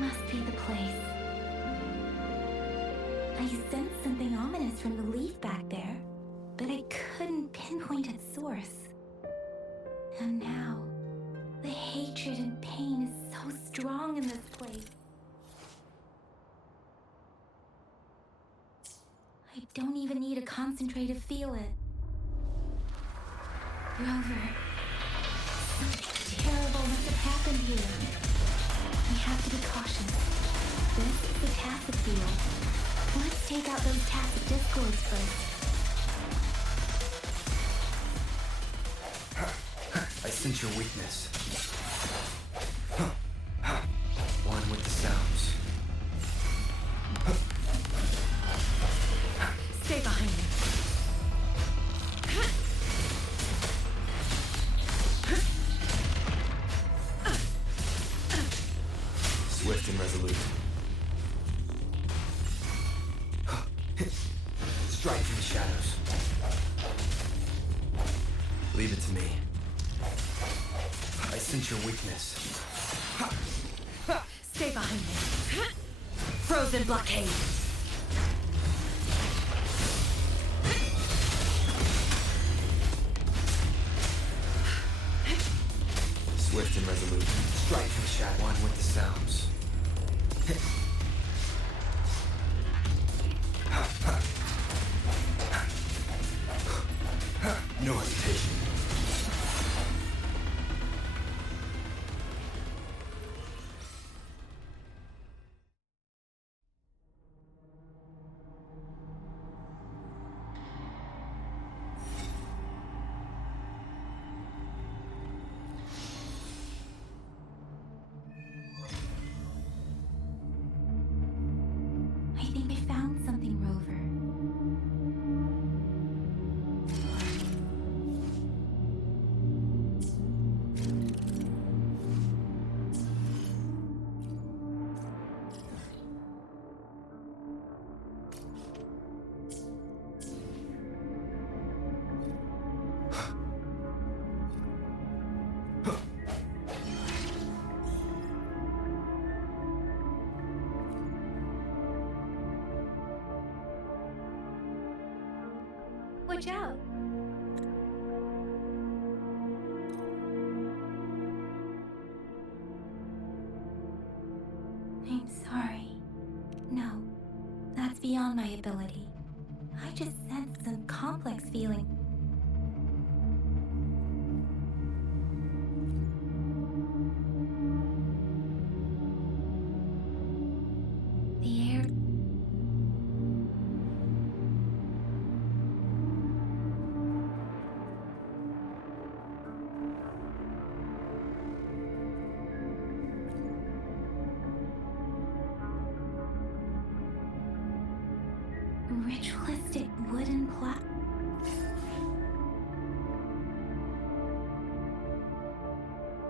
must be the place. I sensed something ominous from the leaf back there, but I couldn't pinpoint its source. And now, the hatred and pain is so strong in this place. I don't even need to concentrate to feel it. Rover, something terrible must have happened here. We have to be cautious. This is the Tacet field. Let's take out those Tacet discords first. I sense your weakness. One with the sounds. Stay behind me. Swift and resolute. Strike from the shadows. Leave it to me. I sense your weakness. Stay behind me. Frozen blockade. Swift and resolute. Strike from the shadow. One with the sounds. No hesitation. I think I found something, Rover. Watch out! I'm sorry. No, that's beyond my ability. I just sensed some complex feeling. The air. Ritualistic wooden plaque.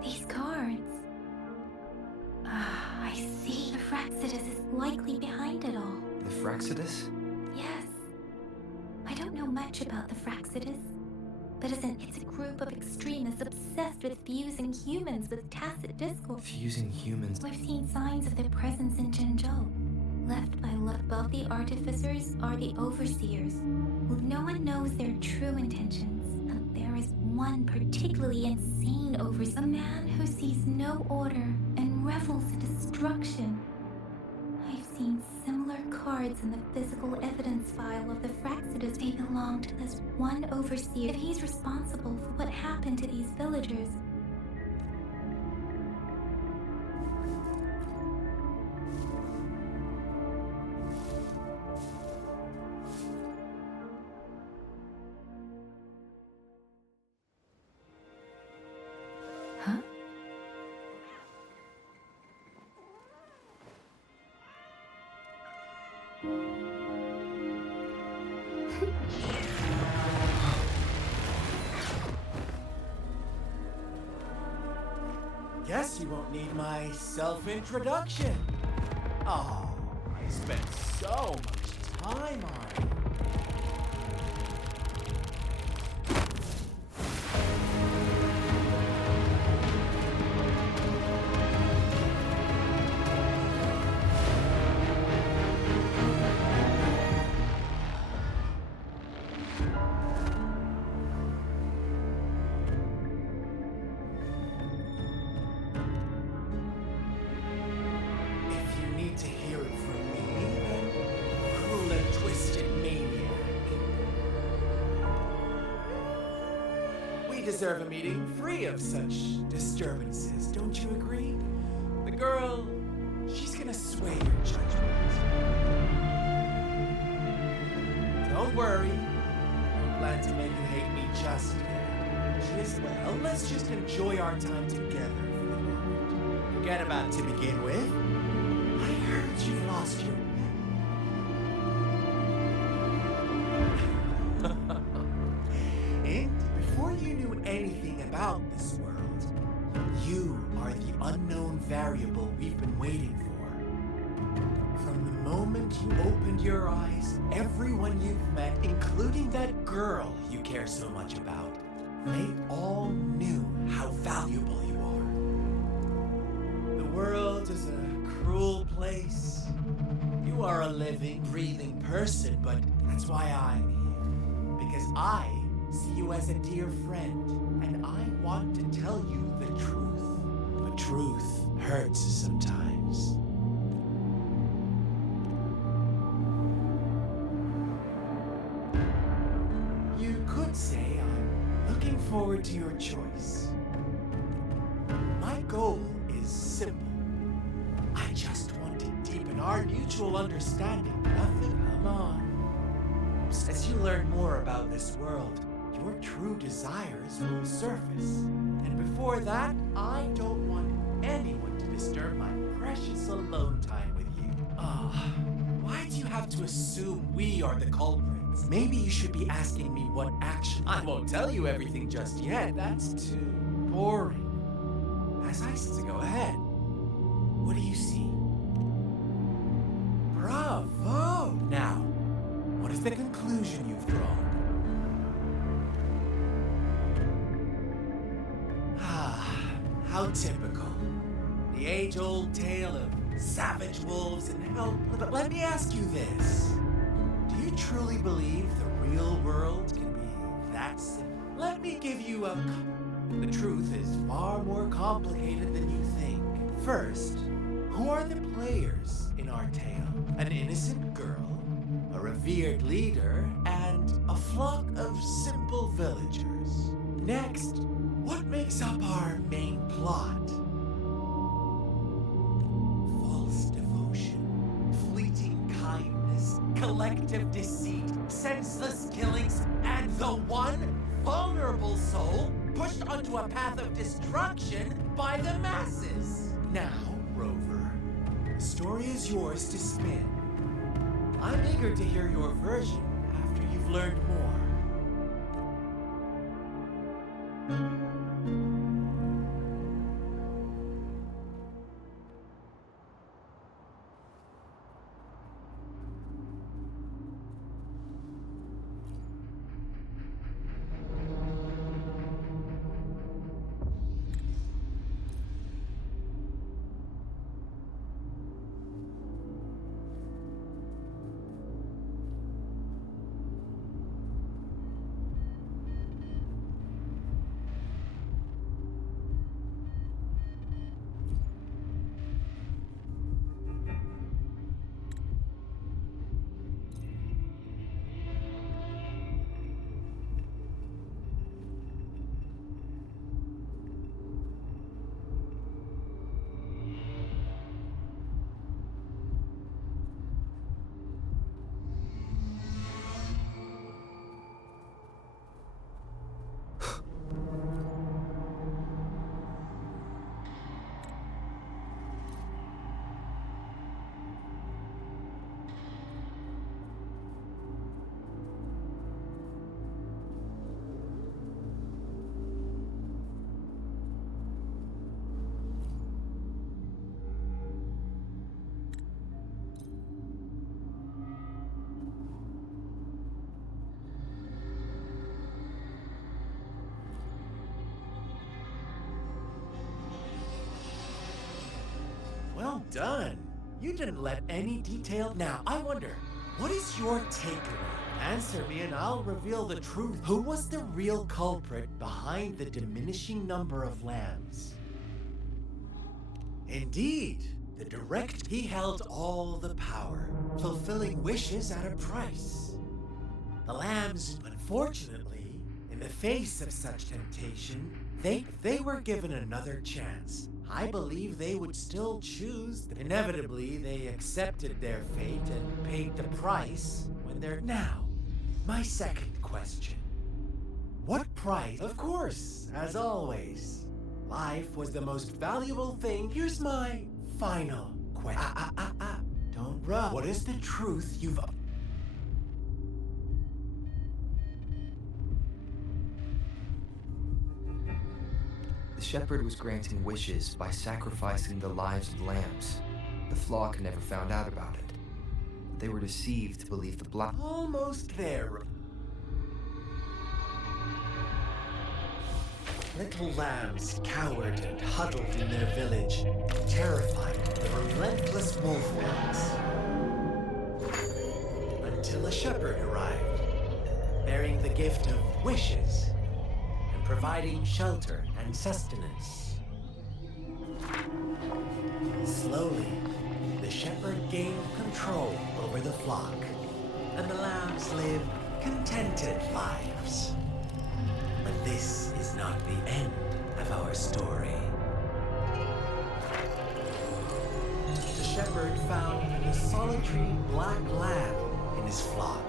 These cards. I see. The Fraxidus is likely behind it all. The Fraxidus? Yes. I don't know much about the Fraxidus, but it's a group of extremists obsessed with fusing humans with Tacet discord. Fusing humans. We've seen signs of their presence in Jinzhou. Left by above the artificers are the overseers. No one knows their true intentions, but there is one particularly insane overseer, a man who sees no order and revels in destruction. I've seen similar cards in the physical evidence file of the Fraxidus. They belong to this one overseer. If he's responsible for what happened to these villagers, huh? Guess you won't need my self-introduction. Oh, I spent so much time on it. deserve a meeting free of such disturbances, don't you agree? The girl, she's gonna sway your judgment. Don't worry, I don't plan to make you hate me just yet. Well, let's just enjoy our time together for the moment. Forget about to begin with. I heard you've lost your And before you knew anything about this world, you are the unknown variable we've been waiting for. From the moment you opened your eyes, everyone you've met, including that girl you care so much about, they all knew how valuable you are. The world is a cruel place. You are a living, breathing person, but that's why I'm here. Because I see you as a dear friend, and I want to tell you the truth. But truth hurts sometimes. You could say I'm looking forward to your choice. My goal is simple. I just want to deepen our mutual understanding. Nothing, come on. As you learn more about this world, your true desires will surface. And before that, I don't want anyone to disturb my precious alone time with you. Why do you have to assume we are the culprits? Maybe you should be asking me what action. I won't tell you everything just yet. That's too boring. As I say, go ahead. What do you see? Bravo! Now, what is the conclusion you've drawn? How typical. The age-old tale of savage wolves and help. But let me ask you this. Do you truly believe the real world can be that simple? Let me give you a... The truth is far more complicated than you think. First, who are the players in our tale? An innocent girl, a revered leader, and a flock of simple villagers. Next, what makes up our main plot? False devotion, fleeting kindness, collective deceit, senseless killings, and the one vulnerable soul pushed onto a path of destruction by the masses. Now, Rover, the story is yours to spin. I'm eager to hear your version after you've learned more. Well done. You didn't let any detail... Now, I wonder, what is your takeaway? Answer me and I'll reveal the truth. Who was the real culprit behind the diminishing number of lambs? Indeed, the direct... He held all the power, fulfilling wishes at a price. The lambs, unfortunately, In the face of such temptation, they were given another chance. I believe they would still choose. Inevitably, they accepted their fate and paid the price when they're now. My second question. What price? Of course, as always. Life was the most valuable thing. Here's my final question. Don't run. What is the truth you've... The shepherd was granting wishes by sacrificing the lives of lambs. The flock never found out about it. They were deceived to believe the black... Almost there. Little lambs cowered and huddled in their village, terrified of the relentless wolf packs. Until a shepherd arrived, bearing the gift of wishes and providing shelter and sustenance. Slowly, the shepherd gained control over the flock, and the lambs lived contented lives. But this is not the end of our story. The shepherd found a solitary black lamb in his flock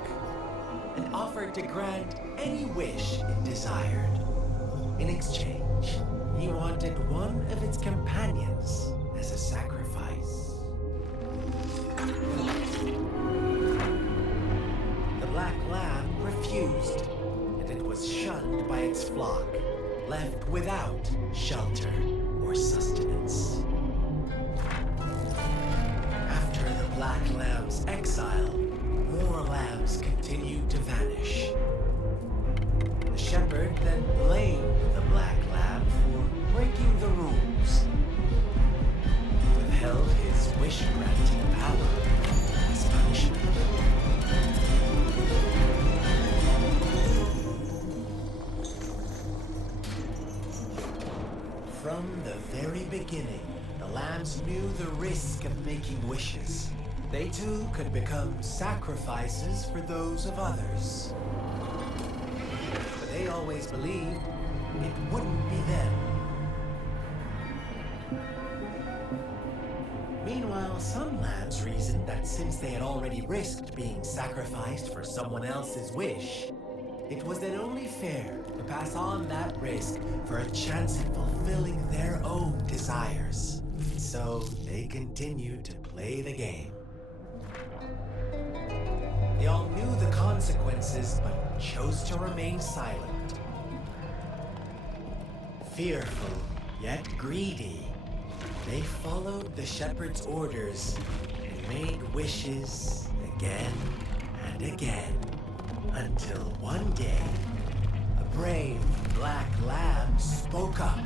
and offered to grant any wish it desired. In exchange, he wanted one of its companions as a sacrifice. The black lamb refused, and it was shunned by its flock, left without shelter or sustenance. After the black lamb's exile, more lambs continued to vanish. The shepherd then blamed the black lamb for breaking the rules, withheld his wish-granting power as punishment. From the very beginning, the lambs knew the risk of making wishes. They too could become sacrifices for those of others. But they always believed it wouldn't be them. Meanwhile, some lambs reasoned that since they had already risked being sacrificed for someone else's wish, it was then only fair to pass on that risk for a chance at fulfilling their own desires. So they continued to play the game. They all knew the consequences, but chose to remain silent. Fearful, yet greedy, they followed the shepherd's orders and made wishes again and again. Until one day, a brave black lamb spoke up,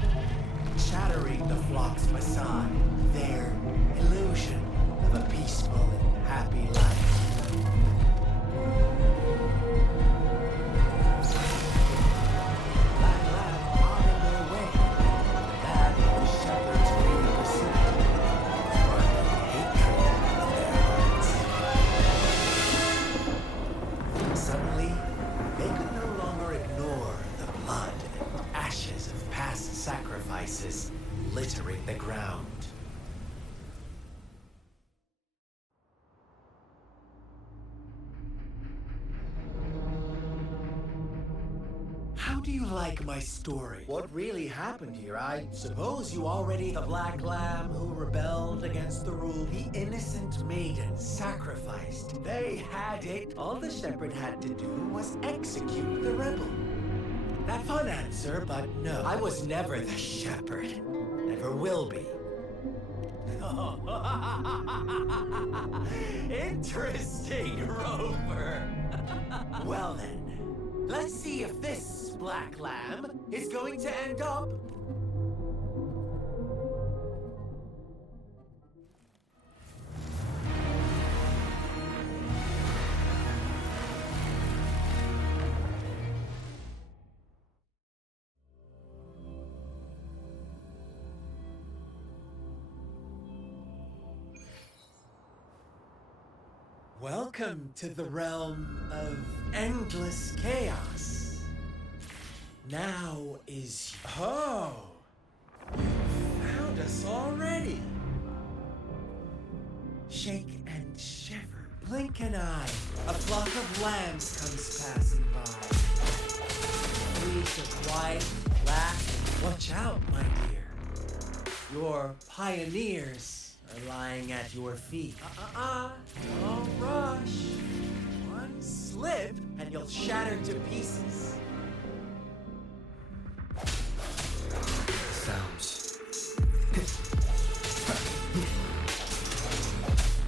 shattering the flock's facade, their illusion of a peaceful and happy life. Black lamb on their way, that the shepherd's greedy pursuit, sparking hatred in their hearts. Suddenly, they could no longer ignore the blood and ashes of past sacrifices littering the ground. How do you like my story? What really happened here? I suppose you already... The black lamb who rebelled against the rule. The innocent maiden sacrificed. They had it. All the shepherd had to do was execute the rebel. That fun answer, but no. I was never the shepherd. Never will be. Interesting, Rover. Well then, let's see if this black lamb is going to end up... Welcome to the realm of endless chaos. now is... Oh! You found us already! Shake and shiver, blink an eye. A flock of lambs comes passing by. Please be quiet, laugh, and watch out, my dear. Your pioneers are lying at your feet. Don't rush. One slip and you'll shatter to pieces. Sounds.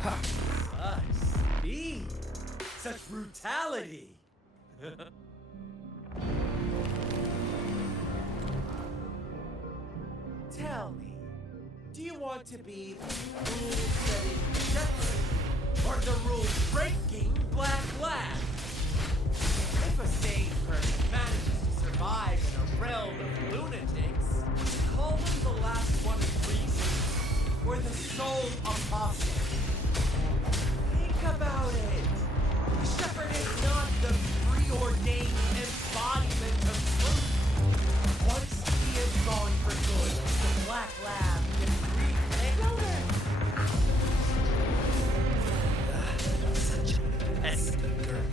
Such speed, such brutality. Tell me, do you want to be the rule-setting shepherd or the rule-breaking black lad? If a sane person manages to survive in a realm of lunatics, call them the last one of reason or the sole apostle. Think about it. The shepherd is not the preordained embodiment of truth. Once he is gone for good, the black lab can breathe. Such a pest of girl.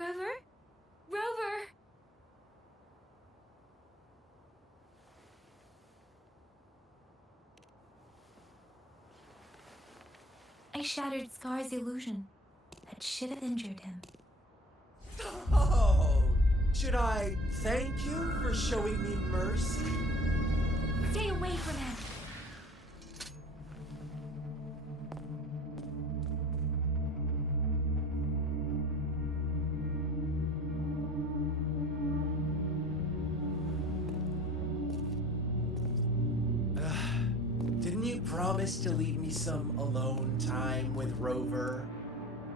Rover? Rover! I shattered Scar's illusion. That should have injured him. Oh, should I thank you for showing me mercy? Stay away from him! Didn't you promise to leave me some alone time with Rover?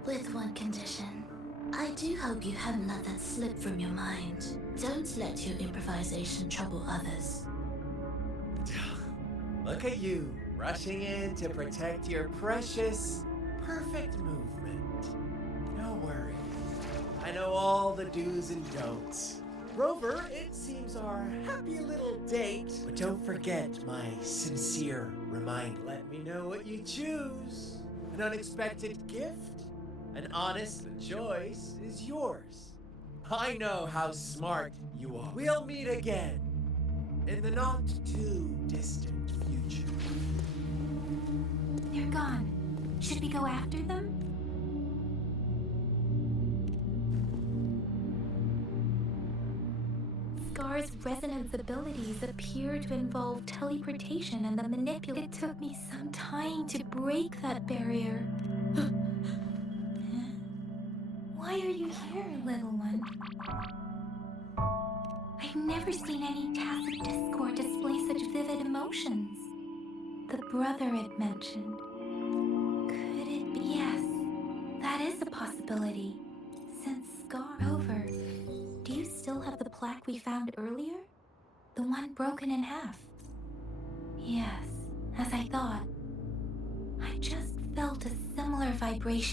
With one condition. I do hope you haven't let that slip from your mind. Don't let your improvisation trouble others. Look at you, rushing in to protect your precious, perfect movement. No worries. I know all the do's and don'ts. Rover, it seems our happy little date. But don't forget my sincere reminder. Let me know what you choose. An unexpected gift? An honest choice is yours. I know how smart you are. We'll meet again in the not too distant future. They're gone. Should we go after them? Scar's resonance abilities appear to involve teleportation and the manipulation. It took me some time to break that barrier. Why are you here, little one? I've never seen any tacit discord display such vivid emotions. The brother it mentioned. Could it be? Yes, that is a possibility. Since Scar over, do you still have the plaque we found earlier? The one broken in half? Yes, as I thought. I just felt a similar vibration.